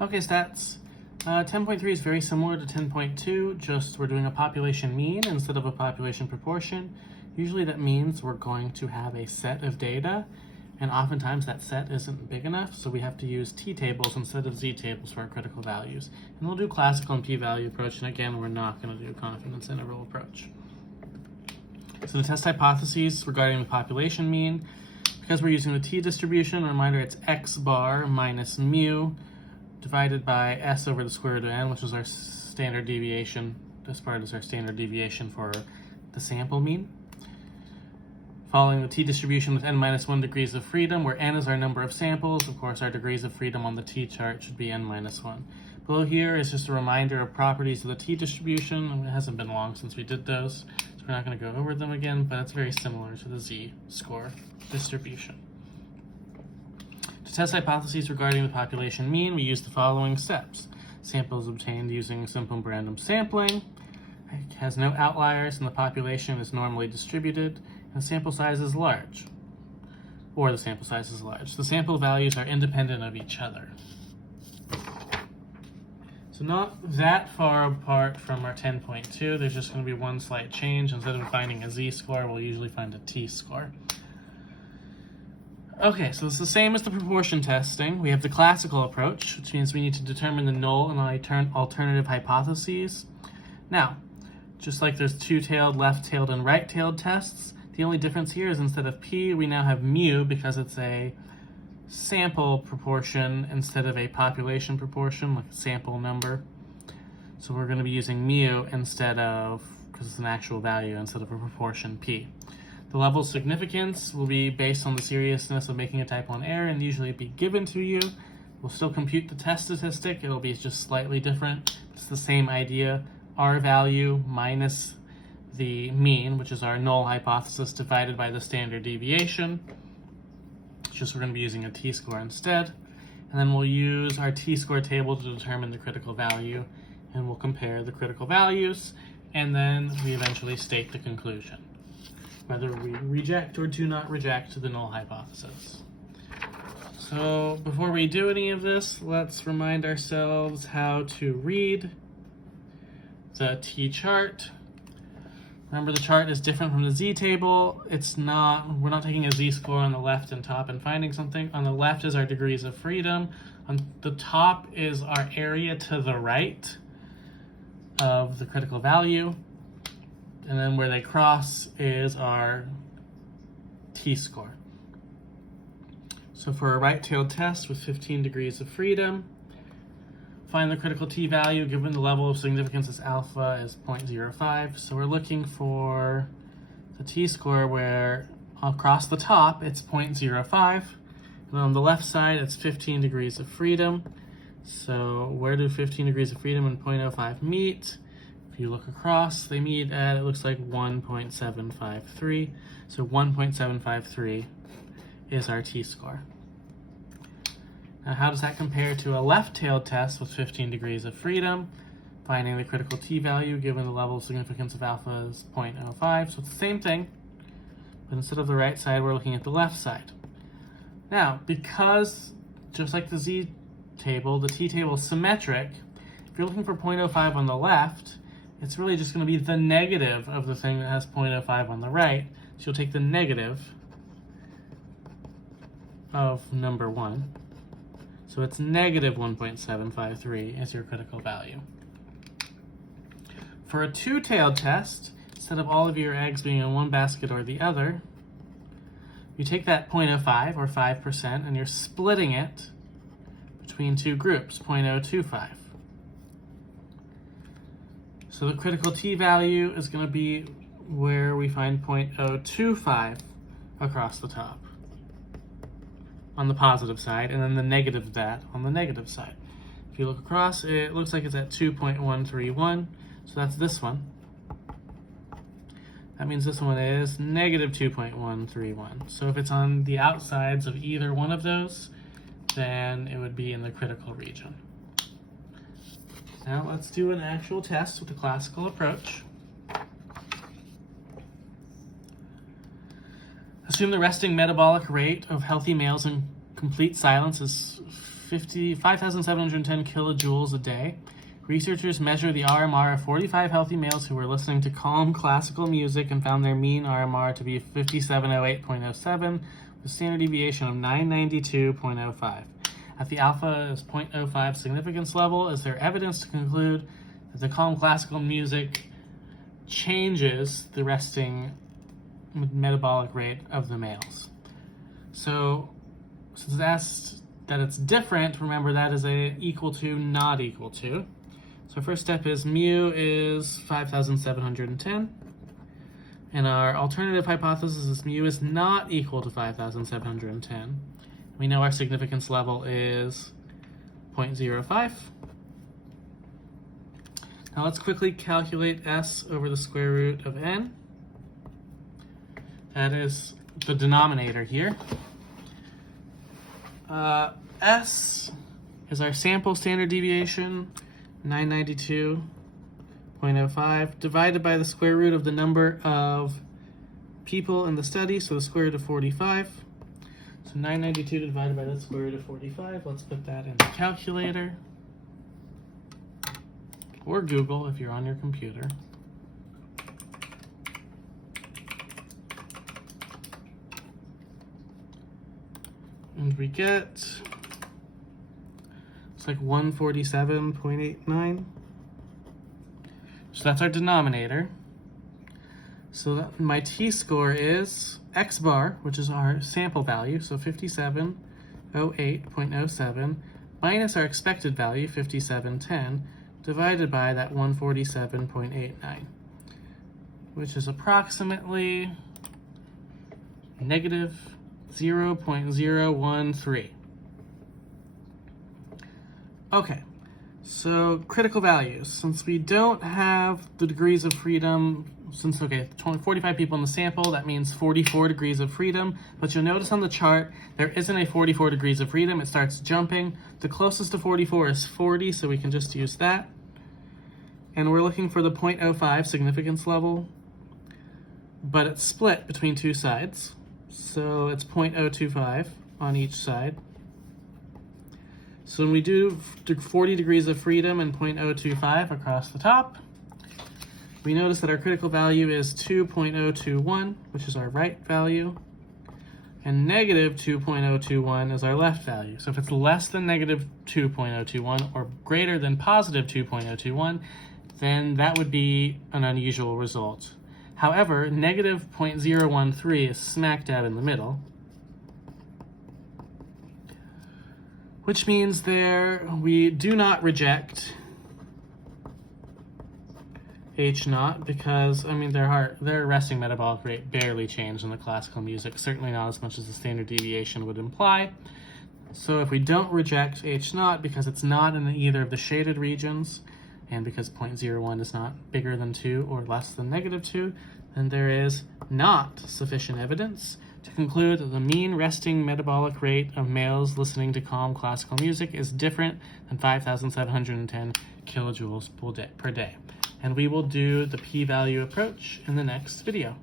Okay, stats. 10.3 is very similar to 10.2, just we're doing a population mean instead of a population proportion. Usually that means we're going to have a set of data, and oftentimes that set isn't big enough, so we have to use t-tables instead of z-tables for our critical values. And we'll do classical and p-value approach, and again, we're not going to do confidence interval approach. So the test hypotheses regarding the population mean, because we're using the t-distribution, reminder it's x bar minus mu divided by s over the square root of n, which is our standard deviation. This part is our standard deviation for the sample mean. Following the t-distribution with n minus 1 degrees of freedom, where n is our number of samples, of course our degrees of freedom on the t-chart should be n minus 1. Below here is just a reminder of properties of the t-distribution. It hasn't been long since we did those, so we're not going to go over them again, but it's very similar to the z-score distribution. To test hypotheses regarding the population mean, we use the following steps. Samples obtained using simple random sampling. It has no outliers, and the population is normally distributed, and the sample size is large, or the sample size is large. The sample values are independent of each other. So not that far apart from our 10.2, there's just going to be one slight change. Instead of finding a z-score, we'll usually find a t-score. Okay, so it's the same as the proportion testing. We have the classical approach, which means we need to determine the null and alternative hypotheses. Now, just like there's two-tailed, left-tailed, and right-tailed tests, the only difference here is instead of p, we now have mu because it's a sample proportion instead of a population proportion, like a sample number. So we're going to be using mu instead of, because it's an actual value, instead of a proportion p. The level of significance will be based on the seriousness of making a type 1 error and usually be given to you. We'll still compute the test statistic. It'll be just slightly different. It's the same idea. R value minus the mean, which is our null hypothesis, divided by the standard deviation. It's just we're going to be using a t-score instead. And then we'll use our t-score table to determine the critical value, and we'll compare the critical values, and then we eventually state the conclusion, whether we reject or do not reject the null hypothesis. So before we do any of this, let's remind ourselves how to read the t-chart. Remember, the chart is different from the z-table. We're not taking a z-score on the left and top and finding something. On the left is our degrees of freedom. On the top is our area to the right of the critical value. And then where they cross is our t-score. So for a right-tailed test with 15 degrees of freedom, find the critical t-value given the level of significance as alpha is 0.05. So we're looking for the t-score where across the top it's 0.05. And on the left side it's 15 degrees of freedom. So where do 15 degrees of freedom and 0.05 meet? If you look across, they meet at, it looks like 1.753. So 1.753 is our t-score. Now, how does that compare to a left-tailed test with 15 degrees of freedom? Finding the critical t-value given the level of significance of alpha is 0.05. So it's the same thing, but instead of the right side, we're looking at the left side. Now, because just like the z-table, the t-table is symmetric, if you're looking for 0.05 on the left, it's really just going to be the negative of the thing that has 0.05 on the right. So you'll take the negative of number 1. So it's negative 1.753 is your critical value. For a two-tailed test, instead of all of your eggs being in one basket or the other, you take that 0.05 or 5% and you're splitting it between two groups, 0.025. So the critical t-value is going to be where we find 0.025 across the top on the positive side, and then the negative of that on the negative side. If you look across, it looks like it's at 2.131, so that's this one. That means this one is negative 2.131. So if it's on the outsides of either one of those, then it would be in the critical region. Now let's do an actual test with the classical approach. Assume the resting metabolic rate of healthy males in complete silence is 5,710 kilojoules a day. Researchers measured the RMR of 45 healthy males who were listening to calm classical music and found their mean RMR to be 5708.07 with standard deviation of 992.05. At the alpha is 0.05 significance level, is there evidence to conclude that the calm classical music changes the resting metabolic rate of the males? So, since it's asked that it's different, remember that is a equal to, not equal to. So first step is mu is 5,710. And our alternative hypothesis is mu is not equal to 5,710. We know our significance level is 0.05. Now let's quickly calculate S over the square root of n. That is the denominator here. S is our sample standard deviation, 992.05, divided by the square root of the number of people in the study, so the square root of 45. So 992 divided by the square root of 45. Let's put that in the calculator. Or Google if you're on your computer. And we get, it's like 147.89. So that's our denominator. So that my t-score is x bar, which is our sample value, so 5708.07, minus our expected value, 5710, divided by that 147.89, which is approximately negative 0.013. Okay, so critical values. Since we don't have the degrees of freedom, 45 people in the sample, that means 44 degrees of freedom. But you'll notice on the chart, there isn't a 44 degrees of freedom. It starts jumping. The closest to 44 is 40, so we can just use that. And we're looking for the 0.05 significance level, but it's split between two sides. So it's 0.025 on each side. So when we do 40 degrees of freedom and 0.025 across the top, we notice that our critical value is 2.021, which is our right value, and negative 2.021 is our left value. So if it's less than negative 2.021 or greater than positive 2.021, then that would be an unusual result. However, negative 0.013 is smack dab in the middle, which means we do not reject H naught because, I mean, their resting metabolic rate barely changed in the classical music, certainly not as much as the standard deviation would imply. So if we don't reject H naught because it's not in either of the shaded regions, and because 0.01 is not bigger than 2 or less than negative 2, then there is not sufficient evidence to conclude that the mean resting metabolic rate of males listening to calm classical music is different than 5,710 kilojoules per day. And we will do the p-value approach in the next video.